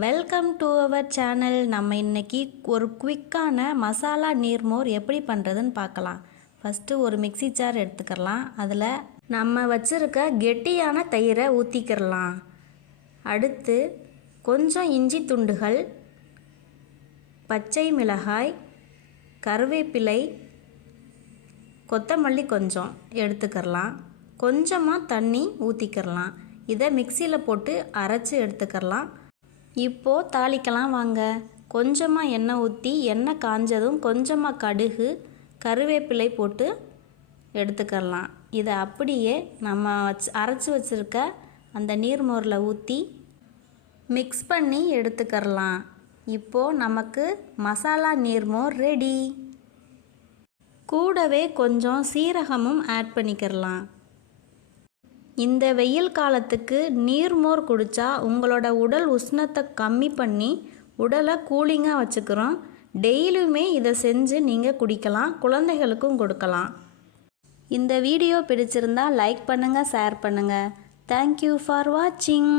Welcome to our channel நம்ம இன்னைக்கு ஒரு குவிக்கான மசாலா நீர்மோர் எப்படி பண்ணுறதுன்னு பார்க்கலாம். ஃபஸ்ட்டு ஒரு மிக்ஸி ஜார் எடுத்துக்கிறலாம் அதில் நம்ம வச்சுருக்க கெட்டியான தயிரை ஊற்றிக்கிறலாம் அடுத்து கொஞ்சம் இஞ்சி துண்டுகள் பச்சை மிளகாய் கருவேப்பிலை கொத்தமல்லி கொஞ்சம் எடுத்துக்கிறலாம் கொஞ்சமாக தண்ணி ஊற்றிக்கிறலாம் இதை மிக்சியில் போட்டு அரைச்சி எடுத்துக்கிறலாம் இப்போது தாளிக்கலாம் வாங்க. கொஞ்சமாக எண்ணெய் ஊற்றி எண்ணெய் காஞ்சதும் கொஞ்சமாக கடுகு கருவேப்பிலை போட்டு எடுத்துக்கலாம். இதை அப்படியே நம்ம வச்சு அரைச்சி வச்சுருக்க அந்த நீர்மோரில் ஊற்றி மிக்ஸ் பண்ணி எடுத்துக்கிறலாம் இப்போது நமக்கு மசாலா நீர்மோர் ரெடி கூடவே கொஞ்சம் சீரகமும் ஆட் பண்ணிக்கிறலாம் இந்த வெயில் காலத்துக்கு நீர்மோர் குடித்தா உங்களோட உடல் உஷ்ணத்தை கம்மி பண்ணி உடலை கூலிங்காக வச்சுக்கிறோம். டெய்லியுமே இதை செஞ்சு நீங்கள் குடிக்கலாம் குழந்தைகளுக்கும் கொடுக்கலாம். இந்த வீடியோ பிடிச்சிருந்தா லைக் பண்ணுங்கள் ஷேர் பண்ணுங்கள் தேங்க்யூ ஃபார் வாட்சிங்